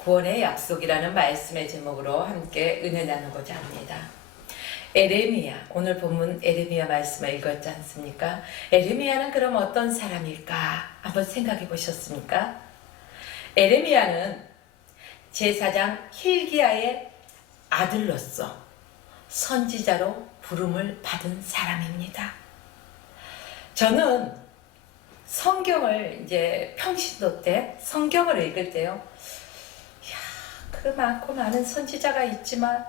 구원의 약속이라는 말씀의 제목으로 함께 은혜 나누고자 합니다. 에레미야, 오늘 본문 에레미야 말씀을 읽었지 않습니까? 에레미야는 그럼 어떤 사람일까? 한번 생각해 보셨습니까? 에레미야는 제사장 힐기야의 아들로서 선지자로 부름을 받은 사람입니다. 저는 성경을 이제 평신도 때 성경을 읽을 때요, 그 많고 많은 선지자가 있지만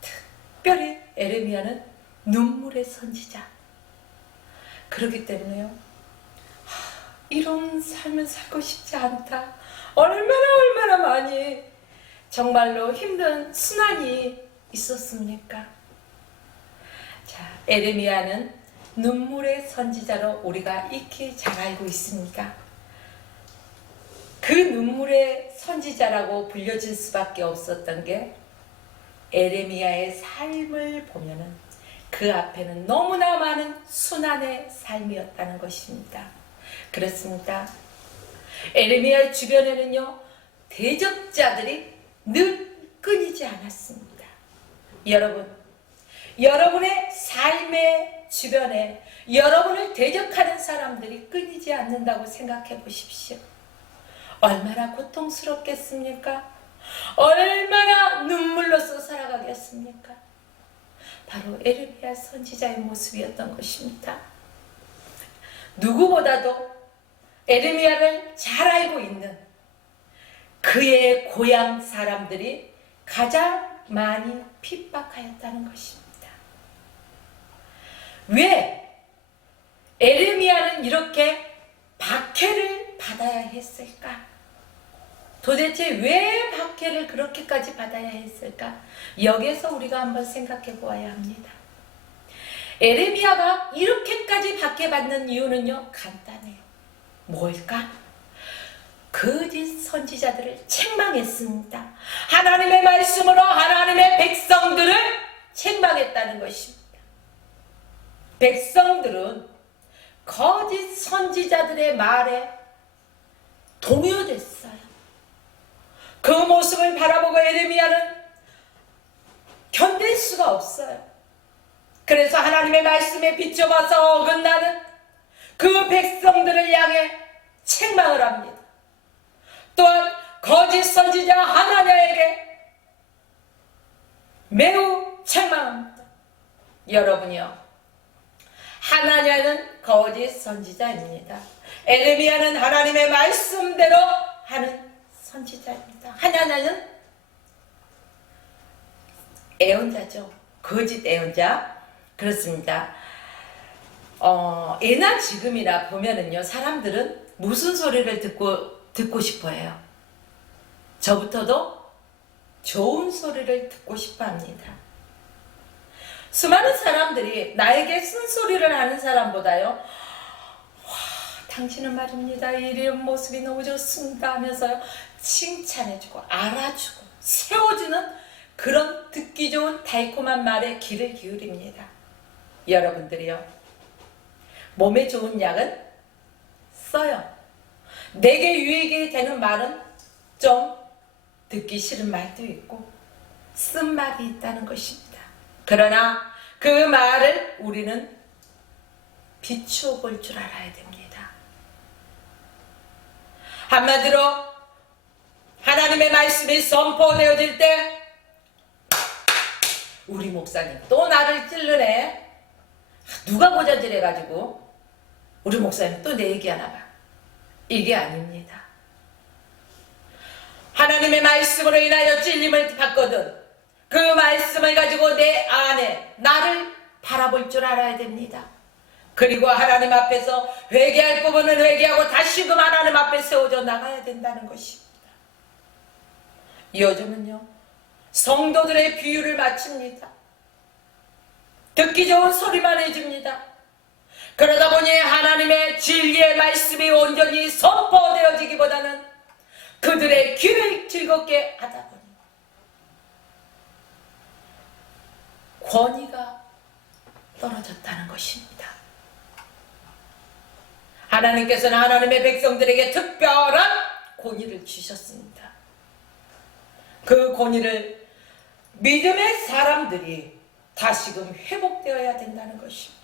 특별히 에레미야는 눈물의 선지자. 그렇기 때문에요, 이런 삶을 살고 싶지 않다. 얼마나 많이 정말로 힘든 순환이 있었습니까? 자, 에레미야는 눈물의 선지자로 우리가 익히 잘 알고 있습니다. 그 눈물의 선지자라고 불려질 수밖에 없었던 게 에레미야의 삶을 보면은 그 앞에는 너무나 많은 순환의 삶이었다는 것입니다. 그렇습니다. 에레미야의 주변에는요, 대적자들이 늘 끊이지 않았습니다. 여러분의 삶의 주변에 여러분을 대적하는 사람들이 끊이지 않는다고 생각해 보십시오. 얼마나 고통스럽겠습니까? 얼마나 눈물로써 살아가겠습니까? 바로 에레미야 선지자의 모습이었던 것입니다. 누구보다도 에레미야를 잘 알고 있는 그의 고향 사람들이 가장 많이 핍박하였다는 것입니다. 왜 에레미야는 이렇게 박해를 받아야 했을까? 도대체 왜 박해를 그렇게까지 받아야 했을까? 여기에서 우리가 한번 생각해 보아야 합니다. 에레미야가 이렇게까지 박해받는 이유는요, 간단해요. 뭘까? 거짓 선지자들을 책망했습니다. 하나님의 말씀으로 하나님의 백성들을 책망했다는 것입니다. 백성들은 거짓 선지자들의 말에 동요됐어요. 그 모습을 바라보고 에레미야는 견딜 수가 없어요. 그래서 하나님의 말씀에 비춰봐서 어긋나는 그 백성들을 향해 책망을 합니다. 또한 거짓 선지자 하나냐에게 매우 책망합니다. 여러분이요, 하나냐는 거짓 선지자입니다. 에레미야는 하나님의 말씀대로 하는 선지자입니다. 하나냐는 애언자죠. 거짓 애언자. 그렇습니다. 예나 지금이나 보면은요, 사람들은 무슨 소리를 듣고 싶어 해요? 저부터도 좋은 소리를 듣고 싶어 합니다. 수많은 사람들이 나에게 쓴소리를 하는 사람보다요, 당신은 말입니다, 이런 모습이 너무 좋습니다 하면서요, 칭찬해주고 알아주고 세워주는 그런 듣기 좋은 달콤한 말에 귀를 기울입니다. 여러분들이요, 몸에 좋은 약은 써요. 내게 유익이 되는 말은 좀 듣기 싫은 말도 있고 쓴 말이 있다는 것입니다. 그러나 그 말을 우리는 비추어 볼 줄 알아야 됩니다. 한마디로 하나님의 말씀이 선포되어질 때, 우리 목사님 또 나를 찔르네, 누가 고자질해가지고 우리 목사님 또 내 얘기하나 봐, 이게 아닙니다. 하나님의 말씀으로 인하여 찔림을 받거든 그 말씀을 가지고 내 안에 나를 바라볼 줄 알아야 됩니다. 그리고 하나님 앞에서 회개할 부분은 회개하고 다시금 하나님 앞에 세워져 나가야 된다는 것입니다. 요즘은요, 성도들의 비유를 마칩니다. 듣기 좋은 소리만 해줍니다. 그러다 보니 하나님의 진리의 말씀이 온전히 선포되어지기보다는 그들의 귀를 즐겁게 하다 보니 권위가 떨어졌다는 것입니다. 하나님께서는 하나님의 백성들에게 특별한 권위를 주셨습니다. 그 권위를 믿음의 사람들이 다시금 회복되어야 된다는 것입니다.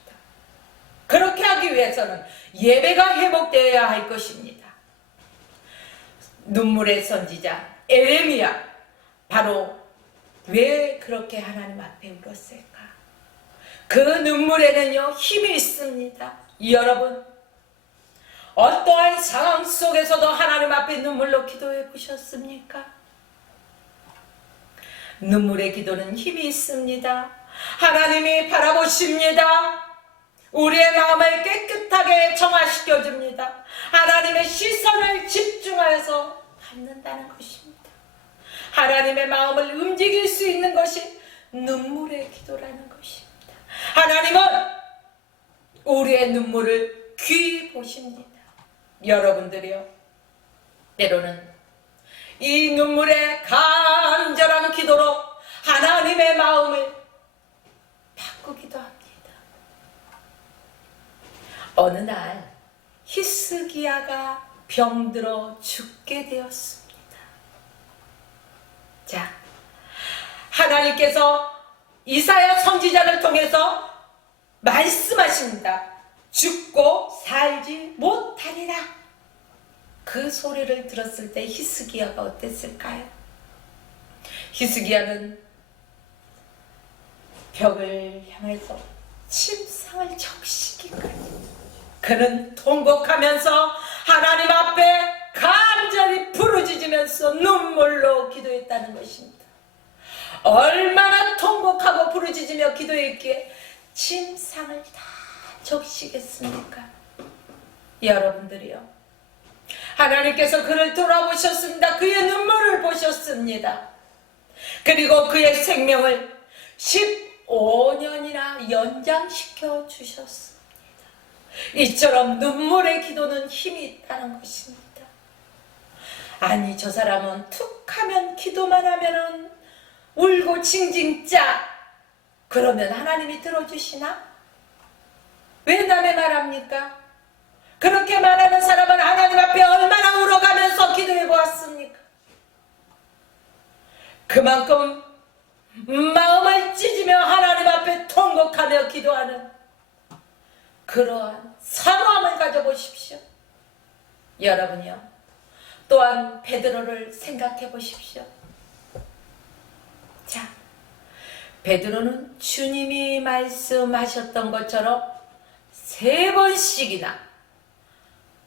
그렇게 하기 위해서는 예배가 회복되어야 할 것입니다. 눈물의 선지자 에레미야, 바로 왜 그렇게 하나님 앞에 울었을까? 그 눈물에는요 힘이 있습니다. 여러분, 어떠한 상황 속에서도 하나님 앞에 눈물로 기도해 보셨습니까? 눈물의 기도는 힘이 있습니다. 하나님이 바라보십니다. 우리의 마음을 깨끗하게 정화시켜 줍니다. 하나님의 시선을 집중하여서 받는다는 것입니다. 하나님의 마음을 움직일 수 있는 것이 눈물의 기도라는 것입니다. 하나님은 우리의 눈물을 귀히 보십니다. 여러분들이요, 때로는 이 눈물의 간절한 기도로 하나님의 마음을 바꾸기도 합니다. 어느 날 히스기야가 병들어 죽게 되었습니다. 자, 하나님께서 이사야 선지자를 통해서 말씀하십니다. 죽고 살지 못하리라. 그 소리를 들었을 때 히스기야가 어땠을까요? 히스기야는 벽을 향해서 침상을 적시기까지 그는 통곡하면서 하나님 앞에 간절히 부르짖으면서 눈물로 기도했다는 것입니다. 얼마나 통곡하고 부르짖으며 기도했기에 침상을 다 적시겠습니까? 여러분들이요, 하나님께서 그를 돌아보셨습니다. 그의 눈물을 보셨습니다. 그리고 그의 생명을 15년이나 연장시켜 주셨습니다. 이처럼 눈물의 기도는 힘이 있다는 것입니다. 아니, 저 사람은 툭 하면 기도만 하면은 울고 징징 짜, 그러면 하나님이 들어주시나? 왜 남의 말합니까? 그렇게 말하는 사람은 하나님 앞에 얼마나 울어가면서 기도해 보았습니까? 그만큼 마음을 찢으며 하나님 앞에 통곡하며 기도하는 그러한 사모함을 가져보십시오. 여러분이요, 또한 베드로를 생각해 보십시오. 자, 베드로는 주님이 말씀하셨던 것처럼 3번씩이나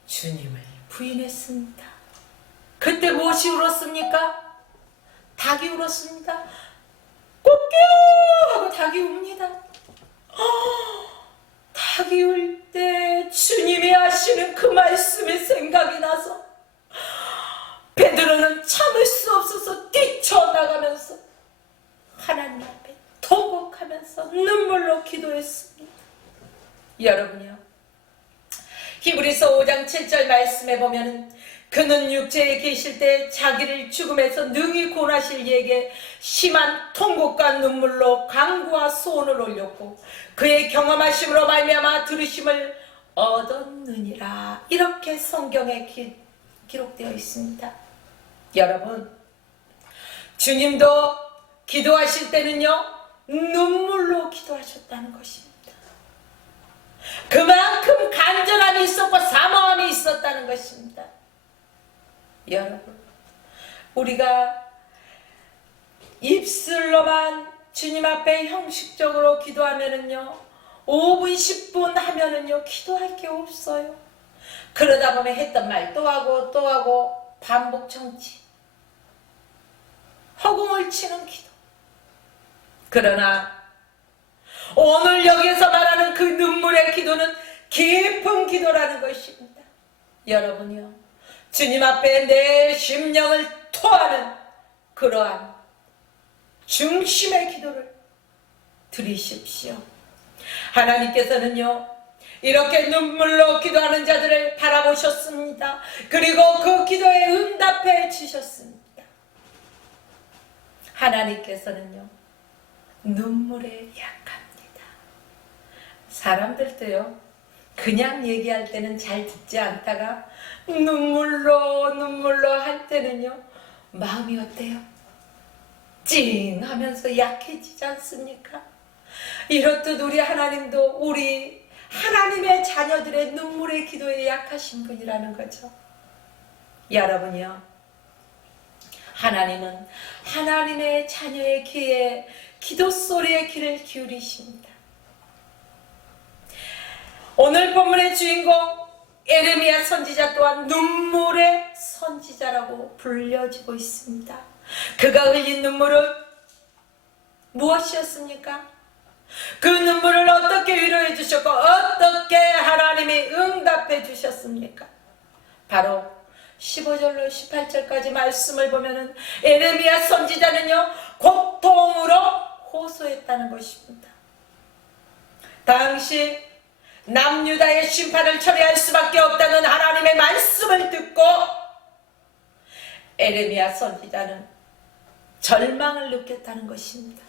주님을 부인했습니다. 그때 무엇이 울었습니까? 닭이 울었습니다. 꼬끼요 하고 닭이 웁니다. 닭이 울 때 주님이 하시는 그 말씀이 생각이 나서 베드로는 참을 수 없어서 뛰쳐나가면서 하나님 앞에 통곡하면서 눈물로 기도했습니다. 여러분이요, 히브리서 5장 7절 말씀에 보면은 그는 육체에 계실 때 자기를 죽음에서 능히 구원하실 이에게 심한 통곡과 눈물로 간구와 소원을 올렸고 그의 경험하심으로 말미암아 들으심을 얻었느니라. 이렇게 성경에 기록되어 있습니다. 여러분, 주님도 기도하실 때는요 눈물로 기도하셨다는 것입니다. 그만큼 간절함이 있었고 사모함이 있었다는 것입니다. 여러분, 우리가 입술로만 주님 앞에 형식적으로 기도하면은요 5분 10분 하면은요 기도할 게 없어요. 그러다 보면 했던 말 또 하고 또 하고 반복 청취, 허공을 치는 기도. 그러나 오늘 여기에서 말하는 그 눈물의 기도는 깊은 기도라는 것입니다. 여러분이요, 주님 앞에 내 심령을 토하는 그러한 중심의 기도를 드리십시오. 하나님께서는요 이렇게 눈물로 기도하는 자들을 바라보셨습니다. 그리고 그 기도에 응답해 주셨습니다. 하나님께서는요 눈물에 약합니다. 사람들도요 그냥 얘기할 때는 잘 듣지 않다가 눈물로 할 때는요 마음이 어때요? 찡 하면서 약해지지 않습니까? 이렇듯 우리 하나님도 우리 하나님의 자녀들의 눈물의 기도에 약하신 분이라는 거죠. 여러분이요, 하나님은 하나님의 자녀의 귀에 기도 소리의 귀를 기울이십니다. 오늘 본문의 주인공 에레미야 선지자 또한 눈물의 선지자라고 불려지고 있습니다. 그가 흘린 눈물은 무엇이었습니까? 그 눈물을 어떻게 위로해 주셨고 어떻게 하나님이 응답해 주셨습니까? 바로 15절로 18절까지 말씀을 보면은 에레미야 선지자는요, 고통으로 호소했다는 것입니다. 당시 남유다의 심판을 처리할 수밖에 없다는 하나님의 말씀을 듣고 에레미야 선지자는 절망을 느꼈다는 것입니다.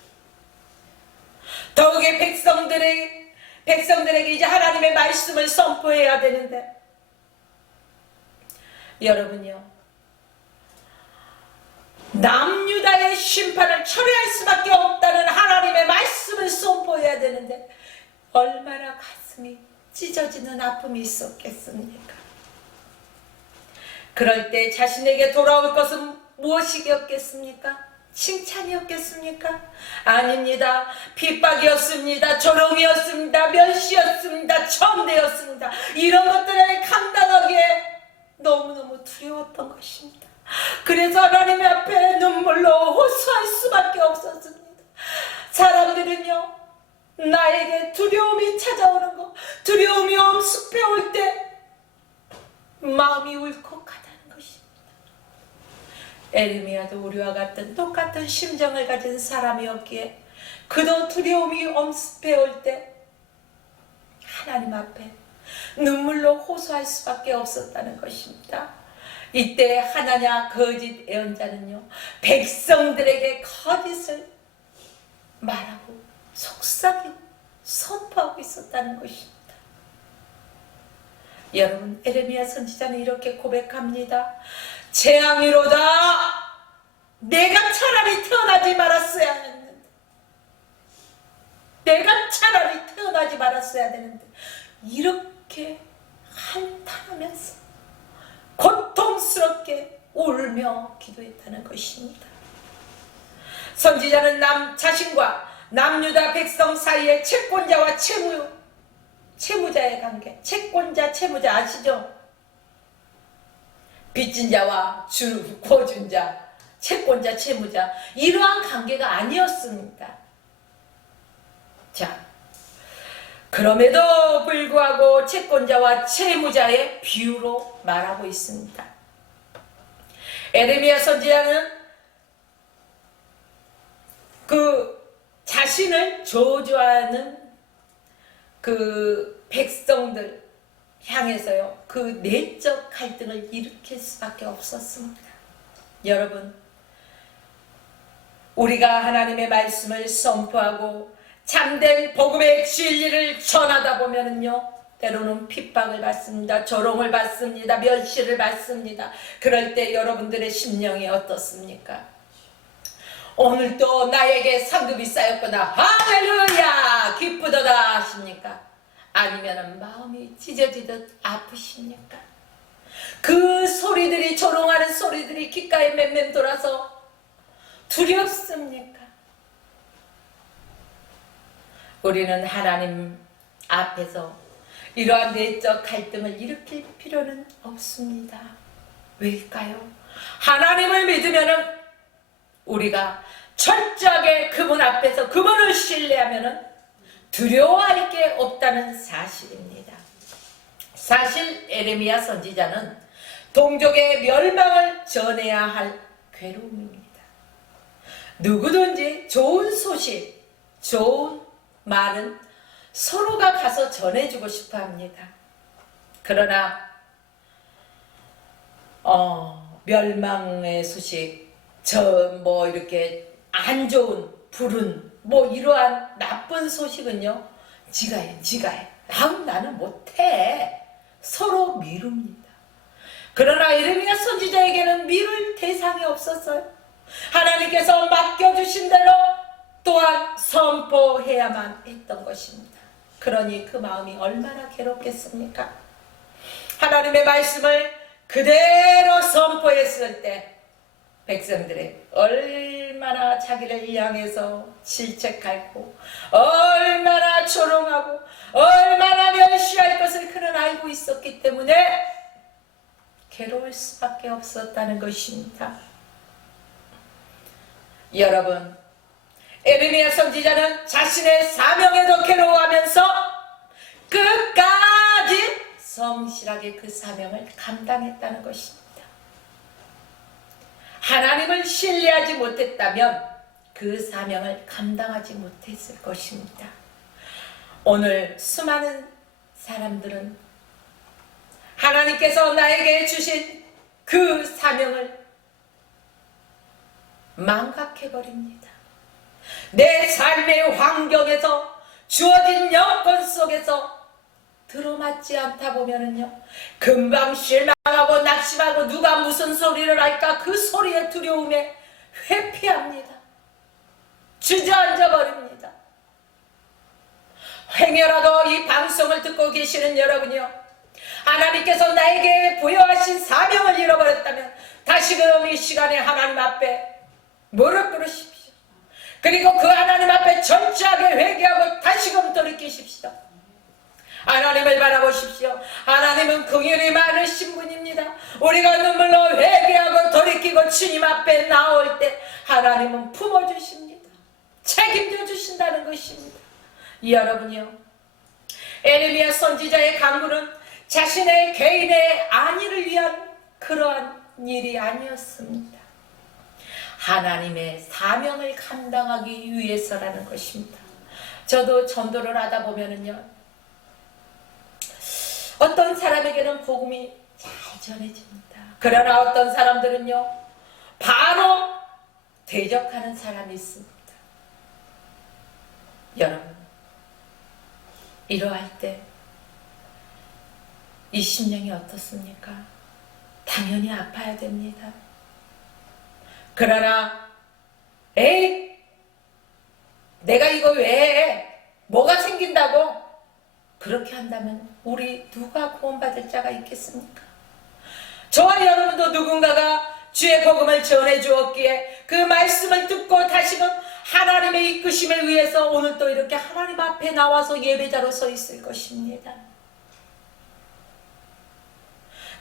더욱이 백성들에게 이제 하나님의 말씀을 선포해야 되는데, 여러분요, 남유다의 심판을 처리할 수밖에 없다는 하나님의 말씀을 선포해야 되는데 얼마나 가슴이 찢어지는 아픔이 있었겠습니까? 그럴 때 자신에게 돌아올 것은 무엇이겠습니까? 칭찬이었겠습니까? 아닙니다. 핍박이었습니다. 조롱이었습니다. 멸시였습니다. 천대였습니다. 이런 것들을 감당하기에 너무너무 두려웠던 것입니다. 그래서 하나님 앞에 눈물로 호소할 수밖에 없었습니다. 사람들은요, 나에게 두려움이 찾아오는 거, 두려움이 엄습해 올 때 마음이 울컥하다는 것입니다. 에레미야도 우리와 같은 똑같은 심정을 가진 사람이었기에 그도 두려움이 엄습해 올 때 하나님 앞에 눈물로 호소할 수밖에 없었다는 것입니다. 이때 하나냐 거짓 예언자는요, 백성들에게 거짓을 말하고 속삭이고 선포하고 있었다는 것입니다. 여러분, 에레미야 선지자는 이렇게 고백합니다. 재앙이로다. 내가 차라리 태어나지 말았어야 했는데, 내가 차라리 태어나지 말았어야 되는데, 이렇게 한탄하면서 고통스럽게 울며 기도했다는 것입니다. 선지자는 자신과 남유다 백성 사이의 채권자와 채무자의 관계, 채권자, 채무자 아시죠? 빚진 자와 거준 자, 채권자, 채무자, 이러한 관계가 아니었습니다. 자, 그럼에도 불구하고 채권자와 채무자의 비유로 말하고 있습니다. 에레미야 선지자는 그 자신을 저주하는 그 백성들 향해서요, 그 내적 갈등을 일으킬 수밖에 없었습니다. 여러분, 우리가 하나님의 말씀을 선포하고 참된 복음의 진리를 전하다 보면은요, 때로는 핍박을 받습니다. 조롱을 받습니다. 멸시를 받습니다. 그럴 때 여러분들의 심령이 어떻습니까? 오늘도 나에게 상급이 쌓였구나, 할렐루야, 기쁘도다 하십니까? 아니면 마음이 찢어지듯 아프십니까? 그 소리들이, 조롱하는 소리들이 귓가에 맴맴 돌아서 두렵습니까? 우리는 하나님 앞에서 이러한 내적 갈등을 일으킬 필요는 없습니다. 왜일까요? 하나님을 믿으면은 우리가 철저하게 그분 앞에서 그분을 신뢰하면은 두려워할 게 없다는 사실입니다. 사실 에레미야 선지자는 동족의 멸망을 전해야 할 괴로움입니다. 누구든지 좋은 소식, 좋은 말은 서로가 가서 전해주고 싶어 합니다. 그러나 멸망의 소식, 이렇게 안 좋은, 불운, 이러한 나쁜 소식은요, 지가 해. 나는 못해. 서로 미룹니다. 그러나 에레미야 선지자에게는 미룰 대상이 없었어요. 하나님 하나님께서 맡겨주신 대로 또한 선포해야만 했던 것입니다. 그러니 그 마음이 얼마나 괴롭겠습니까? 하나님의 말씀을 그대로 선포했을 때 백성들이 얼마나 자기를 향해서 질책하고 얼마나 조롱하고 얼마나 멸시할 것을 그는 알고 있었기 때문에 괴로울 수밖에 없었다는 것입니다. 여러분, 에레미야 선지자는 자신의 사명에도 괴로워하면서 끝까지 성실하게 그 사명을 감당했다는 것입니다. 하나님을 신뢰하지 못했다면 그 사명을 감당하지 못했을 것입니다. 오늘 수많은 사람들은 하나님께서 나에게 주신 그 사명을 망각해버립니다. 내 삶의 환경에서 주어진 여건 속에서 들어맞지 않다 보면은요, 금방 실망하고 낙심하고 누가 무슨 소리를 할까 그 소리의 두려움에 회피합니다. 주저앉아 버립니다. 행여라도 이 방송을 듣고 계시는 여러분이요, 하나님께서 나에게 부여하신 사명을 잃어버렸다면 다시금 이 시간에 하나님 앞에 무릎 꿇으십시오. 그리고 그 하나님 앞에 철저하게 회개하고 다시금 돌이키십시오. 하나님을 바라보십시오. 하나님은 긍휼이 많으신 분입니다. 우리가 눈물로 회개하고 돌이키고 주님 앞에 나올 때 하나님은 품어주십니다. 책임져 주신다는 것입니다. 여러분이요, 에레미야 선지자의 간구는 자신의 개인의 안위를 위한 그러한 일이 아니었습니다. 하나님의 사명을 감당하기 위해서라는 것입니다. 저도 전도를 하다 보면은요, 어떤 사람에게는 복음이 잘 전해집니다. 그러나 어떤 사람들은요, 바로 대적하는 사람이 있습니다. 여러분, 이러할 때 이 심령이 어떻습니까? 당연히 아파야 됩니다. 그러나 에이, 내가 이거 왜 해? 뭐가 생긴다고? 그렇게 한다면 우리 누가 구원받을 자가 있겠습니까? 저와 여러분도 누군가가 주의 복음을 전해 주었기에 그 말씀을 듣고 다시금 하나님의 이끄심을 위해서 오늘 또 이렇게 하나님 앞에 나와서 예배자로 서 있을 것입니다.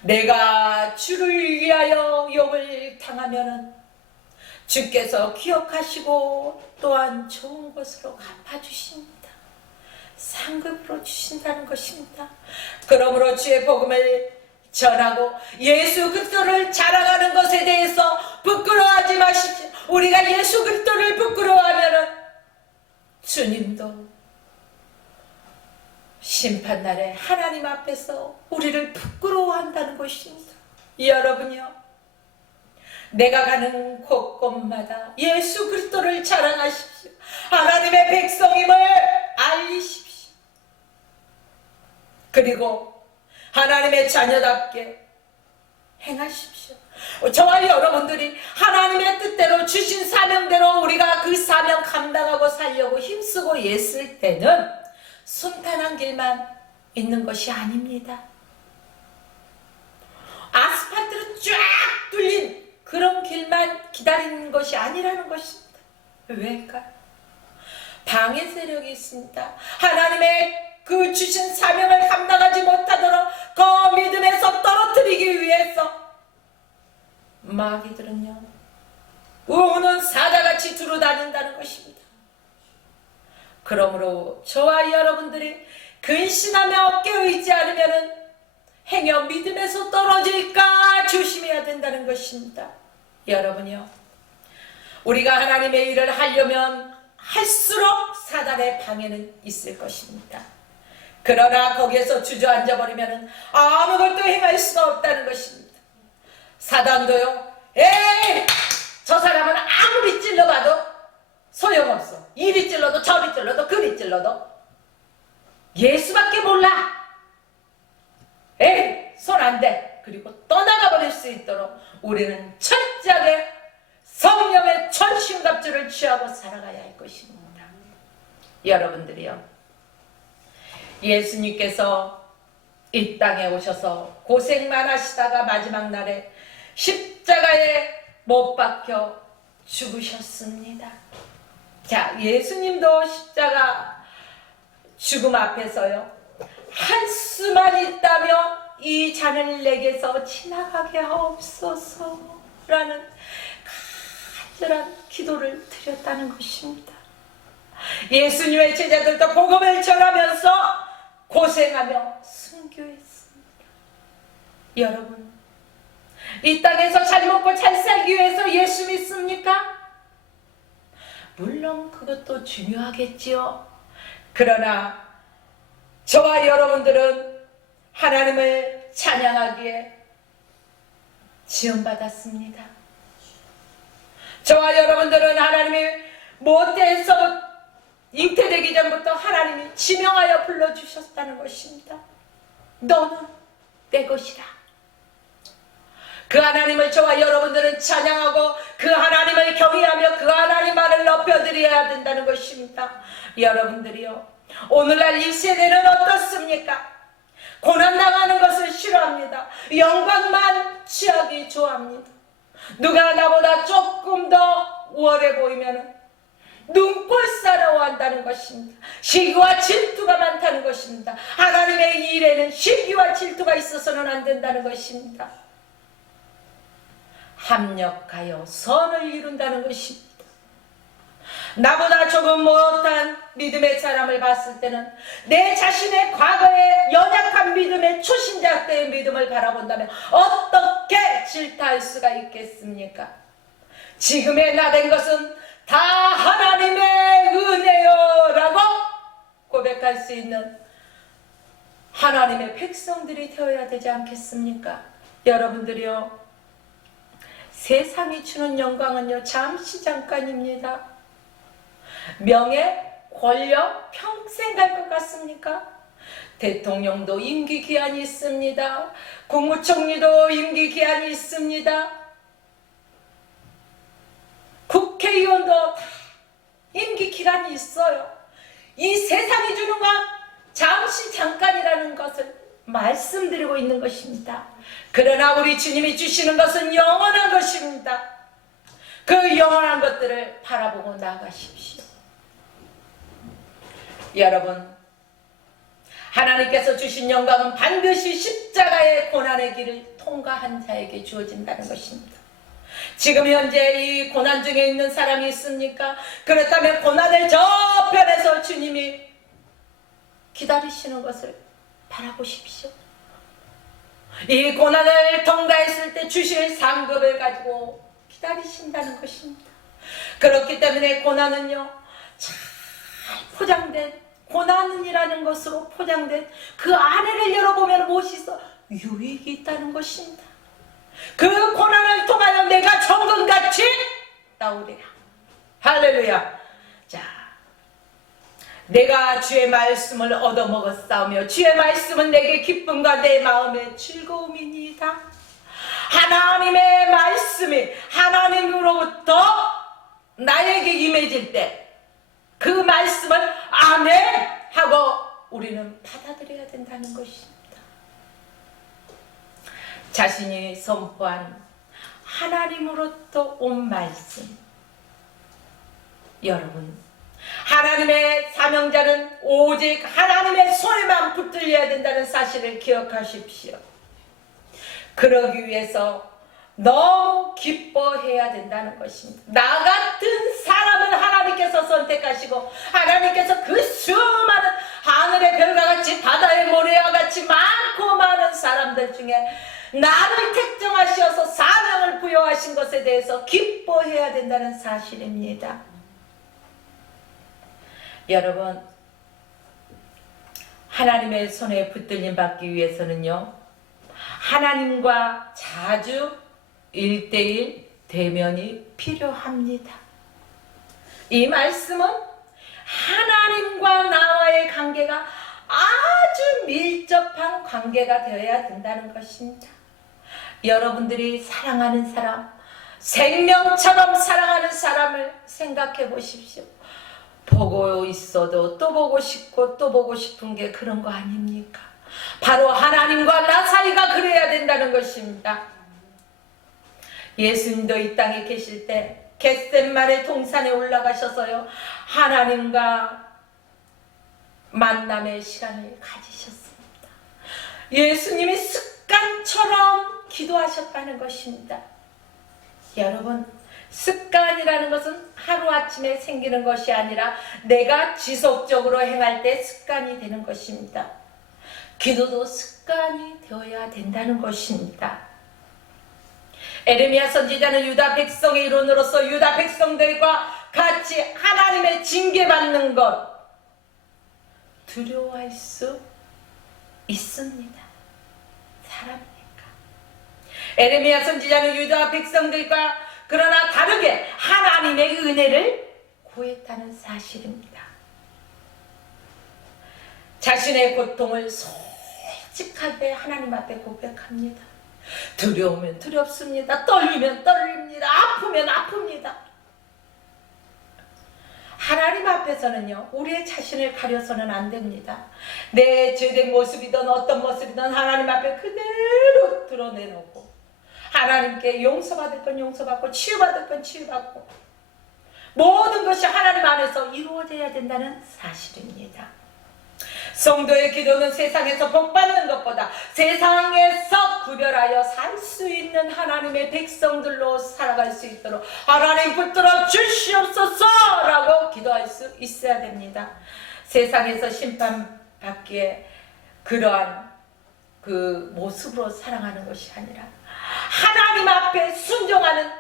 내가 주를 위하여 욕을 당하면은 주께서 기억하시고 또한 좋은 것으로 갚아주십니다. 상급으로 주신다는 것입니다. 그러므로 주의 복음을 전하고 예수 그리스도를 자랑하는 것에 대해서 부끄러워하지 마십시오. 우리가 예수 그리스도를 부끄러워하면은 주님도 심판날에 하나님 앞에서 우리를 부끄러워한다는 것입니다. 여러분요, 내가 가는 곳곳마다 예수 그리스도를 자랑하십시오. 하나님의 백성임을 알리십시오. 그리고 하나님의 자녀답게 행하십시오. 저와 여러분들이 하나님의 뜻대로 주신 사명대로 우리가 그 사명 감당하고 살려고 힘쓰고 애쓸 때는 순탄한 길만 있는 것이 아닙니다. 아스팔트로 쫙 뚫린 그런 길만 기다리는 것이 아니라는 것입니다. 왜일까요? 방해 세력이 있습니다. 하나님의 그 주신 사명을 감당하지 못하도록 그 믿음에서 떨어뜨리기 위해서 마귀들은요, 우는 사자같이 두루다닌다는 것입니다. 그러므로 저와 여러분들이 근신하며 깨어있지 않으면 행여 믿음에서 떨어질까 조심해야 된다는 것입니다. 여러분요, 우리가 하나님의 일을 하려면 할수록 사단의 방해는 있을 것입니다. 그러나 거기에서 주저앉아 버리면 아무것도 행할 수가 없다는 것입니다. 사단도요, 에이, 저 사람은 아무리 찔러봐도 소용없어. 이리 찔러도 저리 찔러도 그리 찔러도 예수밖에 몰라. 에이, 손 안 대. 그리고 떠나가 버릴 수 있도록 우리는 철저하게 성령의 전신갑주를 취하고 살아가야 할 것입니다. 여러분들이요, 예수님께서 이 땅에 오셔서 고생만 하시다가 마지막 날에 십자가에 못 박혀 죽으셨습니다. 자, 예수님도 십자가 죽음 앞에서요, 한수만 있다면 이 잔을 내게서 지나가게 하옵소서 라는 간절한 기도를 드렸다는 것입니다. 예수님의 제자들도 복음을 전하면서 고생하며 순교했습니다. 여러분, 이 땅에서 잘 먹고 잘 살기 위해서 예수 믿습니까? 물론 그것도 중요하겠지요. 그러나 저와 여러분들은 하나님을 찬양하기에 지원받았습니다. 저와 여러분들은 하나님이 모태에서 잉태되기 전부터 하나님이 지명하여 불러주셨다는 것입니다. 너는 내 것이라. 그 하나님을 저와 여러분들은 찬양하고 그 하나님을 경외하며 그 하나님만을 높여드려야 된다는 것입니다. 여러분들이요, 오늘날 이 세대는 어떻습니까? 고난당하는 것을 싫어합니다. 영광만 취하기 좋아합니다. 누가 나보다 조금 더 우월해 보이면 눈꼴사러워한다는 것입니다. 시기와 질투가 많다는 것입니다. 하나님의 일에는 시기와 질투가 있어서는 안 된다는 것입니다. 합력하여 선을 이룬다는 것입니다. 나보다 조금 못한 믿음의 사람을 봤을 때는 내 자신의 과거의 연약한 믿음의 초신자 때의 믿음을 바라본다면 어떻게 질타할 수가 있겠습니까? 지금의 나 된 것은 다 하나님의 은혜요 라고 고백할 수 있는 하나님의 백성들이 되어야 되지 않겠습니까? 여러분들이요, 세상이 주는 영광은요, 잠시 잠깐입니다. 명예, 권력, 평생 갈 것 같습니까? 대통령도 임기 기한이 있습니다. 국무총리도 임기 기한이 있습니다. 국회의원도 다 임기 기간이 있어요. 이 세상이 주는 건 잠시 잠깐이라는 것을 말씀드리고 있는 것입니다. 그러나 우리 주님이 주시는 것은 영원한 것입니다. 그 영원한 것들을 바라보고 나가십시오. 여러분, 하나님께서 주신 영광은 반드시 십자가의 고난의 길을 통과한 자에게 주어진다는 것입니다. 지금 현재 이 고난 중에 있는 사람이 있습니까? 그렇다면 고난의 저편에서 주님이 기다리시는 것을 바라보십시오. 이 고난을 통과했을 때 주실 상급을 가지고 기다리신다는 것입니다. 그렇기 때문에 고난은요, 잘 포장된, 고난이라는 것으로 포장된 그 안에를 열어보면 무엇이 있어? 유익이 있다는 것입니다. 그 고난을 통하여 내가 정금같이 나오리라. 할렐루야. 자, 내가 주의 말씀을 얻어먹었사오며 주의 말씀은 내게 기쁨과 내 마음의 즐거움이니이다. 하나님의 말씀이 하나님으로부터 나에게 임해질 때 그 말씀을 아멘 하고 우리는 받아들여야 된다는 것입니다. 자신이 선포한 하나님으로부터 온 말씀, 여러분, 하나님의 사명자는 오직 하나님의 손에만 붙들려야 된다는 사실을 기억하십시오. 그러기 위해서 너무 기뻐해야 된다는 것입니다. 나 같은 사람을 하나님께서 선택하시고 하나님께서 그 수많은 하늘의 별과 같이 바다의 모래와 같이 많고 많은 사람들 중에 나를 택정하셔서 사명을 부여하신 것에 대해서 기뻐해야 된다는 사실입니다. 여러분, 하나님의 손에 붙들림 받기 위해서는요, 하나님과 자주 1:1 대면이 필요합니다. 이 말씀은 하나님과 나와의 관계가 아주 밀접한 관계가 되어야 된다는 것입니다. 여러분들이 사랑하는 사람, 생명처럼 사랑하는 사람을 생각해 보십시오. 보고 있어도 또 보고 싶고 또 보고 싶은 게 그런 거 아닙니까? 바로 하나님과 나 사이가 그래야 된다는 것입니다. 예수님도 이 땅에 계실 때 겟셋마네 동산에 올라가셔서요, 하나님과 만남의 시간을 가지셨습니다. 예수님이 습관처럼 기도하셨다는 것입니다. 여러분, 습관이라는 것은 하루아침에 생기는 것이 아니라 내가 지속적으로 행할 때 습관이 되는 것입니다. 기도도 습관이 되어야 된다는 것입니다. 에레미야 선지자는 유다 백성의 일원으로서 유다 백성들과 같이 하나님의 징계받는 것 두려워할 수 있습니다. 사람이니까. 에레미야 선지자는 유다 백성들과 그러나 다르게 하나님의 은혜를 구했다는 사실입니다. 자신의 고통을 솔직하게 하나님 앞에 고백합니다. 두려우면 두렵습니다. 떨리면 떨립니다. 아프면 아픕니다. 하나님 앞에서는요, 우리의 자신을 가려서는 안 됩니다. 내 죄된 모습이든 어떤 모습이든 하나님 앞에 그대로 드러내놓고 하나님께 용서받을 건 용서받고 치유받을 건 치유받고 모든 것이 하나님 안에서 이루어져야 된다는 사실입니다. 성도의 기도는 세상에서 복받는 것보다 세상에서 구별하여 살 수 있는 하나님의 백성들로 살아갈 수 있도록 하나님 붙들어 주시옵소서 라고 기도할 수 있어야 됩니다. 세상에서 심판받기에 그러한 그 모습으로 살아가는 것이 아니라 하나님 앞에 순종하는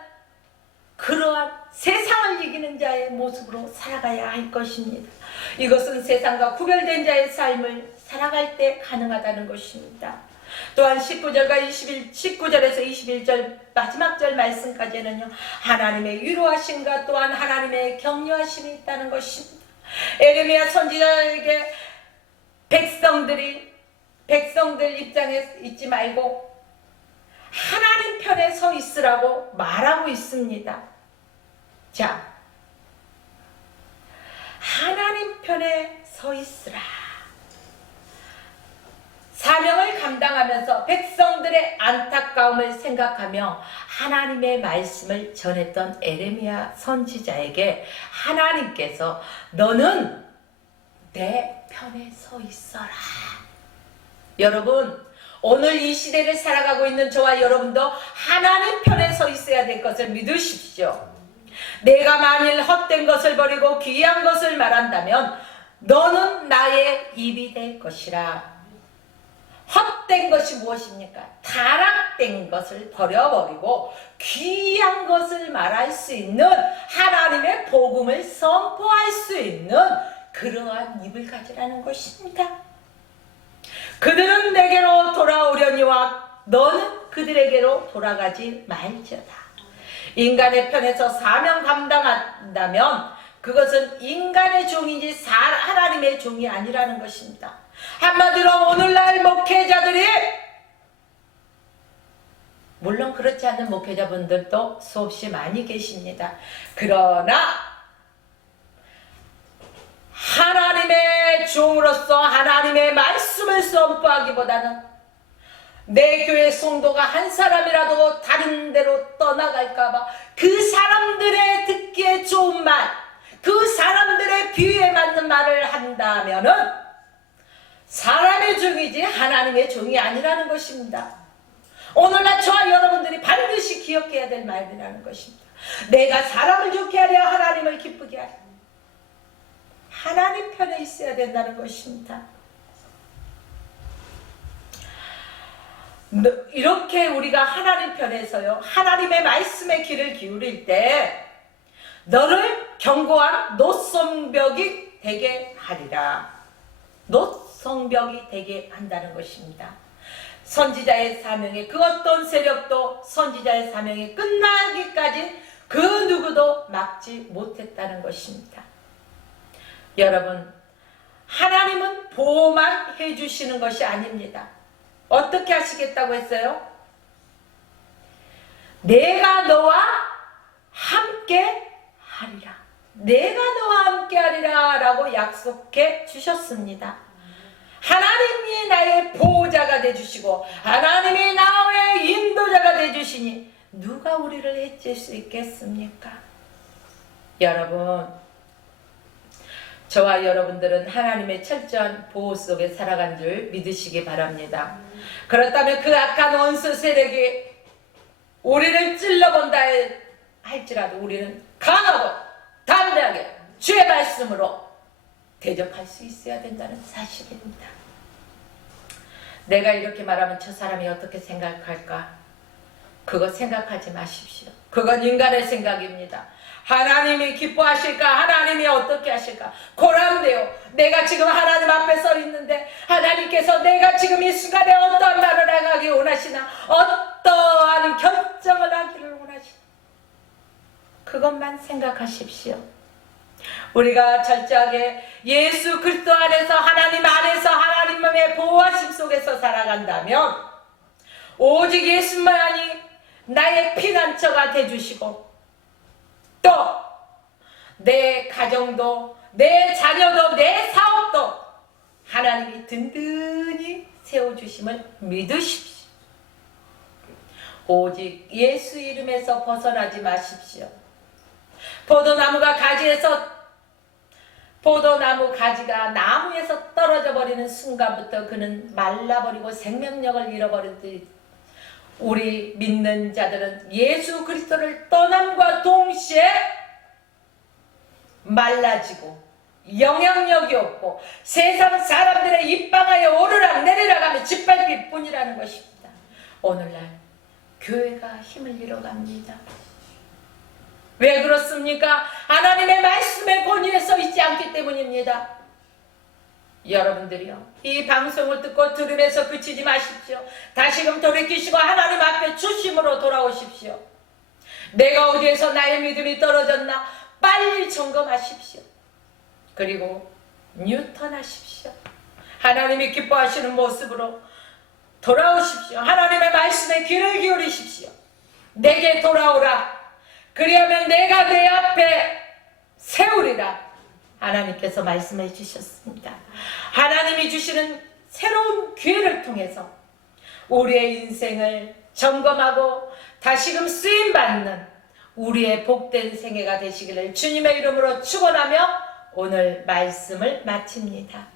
그러한 세상을 이기는 자의 모습으로 살아가야 할 것입니다. 이것은 세상과 구별된 자의 삶을 살아갈 때 가능하다는 것입니다. 또한 19절에서 21절 마지막 절 말씀까지는요, 하나님의 위로하심과 또한 하나님의 격려하심이 있다는 것입니다. 에레미야 선지자에게 백성들 입장에 있지 말고 하나님 편에 서 있으라고 말하고 있습니다. 자, 하나님 편에 서 있으라. 사명을 감당하면서 백성들의 안타까움을 생각하며 하나님의 말씀을 전했던 에레미야 선지자에게 하나님께서 너는 내 편에 서 있어라. 여러분, 오늘 이 시대를 살아가고 있는 저와 여러분도 하나님 편에 서 있어야 될 것을 믿으십시오. 내가 만일 헛된 것을 버리고 귀한 것을 말한다면 너는 나의 입이 될 것이라. 헛된 것이 무엇입니까? 타락된 것을 버려버리고 귀한 것을 말할 수 있는 하나님의 복음을 선포할 수 있는 그러한 입을 가지라는 것입니다. 그들은 내게로 돌아오려니와 너는 그들에게로 돌아가지 말지어다. 인간의 편에서 사명 감당한다면 그것은 인간의 종이지 하나님의 종이 아니라는 것입니다. 한마디로 오늘날 목회자들이, 물론 그렇지 않은 목회자분들도 수없이 많이 계십니다. 그러나 하나님의 종으로서 하나님의 말씀을 선포하기보다는 내 교회 성도가 한 사람이라도 다른 데로 떠나갈까봐 그 사람들의 듣기에 좋은 말, 그 사람들의 비유에 맞는 말을 한다면은 사람의 종이지 하나님의 종이 아니라는 것입니다. 오늘날 저와 여러분들이 반드시 기억해야 될 말이라는 것입니다. 내가 사람을 좋게 하려 하나님을 기쁘게 하려 하나님 편에 있어야 된다는 것입니다. 이렇게 우리가 하나님 편에서요, 하나님의 말씀에 귀를 기울일 때 너를 견고한 노성벽이 되게 하리라. 노성벽이 되게 한다는 것입니다. 선지자의 사명에 그 어떤 세력도 선지자의 사명이 끝나기까지 그 누구도 막지 못했다는 것입니다. 여러분, 하나님은 보호만 해주시는 것이 아닙니다. 어떻게 하시겠다고 했어요? 내가 너와 함께 하리라. 내가 너와 함께 하리라 라고 약속해 주셨습니다. 하나님이 나의 보호자가 되주시고 하나님이 나의 인도자가 되주시니 누가 우리를 해칠 수 있겠습니까? 여러분, 저와 여러분들은 하나님의 철저한 보호 속에 살아간 줄 믿으시기 바랍니다. 그렇다면 그 악한 원수 세력이 우리를 찔러본다 할지라도 우리는 강하고 담대하게 주의 말씀으로 대적할 수 있어야 된다는 사실입니다. 내가 이렇게 말하면 저 사람이 어떻게 생각할까? 그거 생각하지 마십시오. 그건 인간의 생각입니다. 하나님이 기뻐하실까? 하나님이 어떻게 하실까? 고람되어 내가 지금 하나님 앞에 서 있는데 하나님께서 내가 지금 이 순간에 어떠한 말을 하기 원하시나? 어떠한 결정을 하기를 원하시나? 그것만 생각하십시오. 우리가 철저하게 예수 그리스도 안에서 하나님 안에서 하나님의 보호하심 속에서 살아간다면 오직 예수만이 나의 피난처가 되주시고 또 내 가정도 내 자녀도 내 사업도 하나님이 든든히 세워주심을 믿으십시오. 오직 예수 이름에서 벗어나지 마십시오. 포도나무 가지가 나무에서 떨어져 버리는 순간부터 그는 말라버리고 생명력을 잃어버리듯이 우리 믿는 자들은 예수 그리스도를 떠남과 동시에 말라지고 영향력이 없고 세상 사람들의 입방하여 오르락 내리락 하며 짓밟힐 뿐이라는 것입니다. 오늘날 교회가 힘을 잃어갑니다. 왜 그렇습니까? 하나님의 말씀의 권위에 서 있지 않기 때문입니다. 여러분들이요, 이 방송을 듣고 들으면서 그치지 마십시오. 다시금 돌이키시고 하나님 앞에 주심으로 돌아오십시오. 내가 어디에서 나의 믿음이 떨어졌나 빨리 점검하십시오. 그리고 뉴턴하십시오. 하나님이 기뻐하시는 모습으로 돌아오십시오. 하나님의 말씀에 귀를 기울이십시오. 내게 돌아오라. 그리하면 내가 내 앞에 세우리라. 하나님께서 말씀해 주셨습니다. 하나님이 주시는 새로운 기회를 통해서 우리의 인생을 점검하고 다시금 쓰임받는 우리의 복된 생애가 되시기를 주님의 이름으로 축원하며 오늘 말씀을 마칩니다.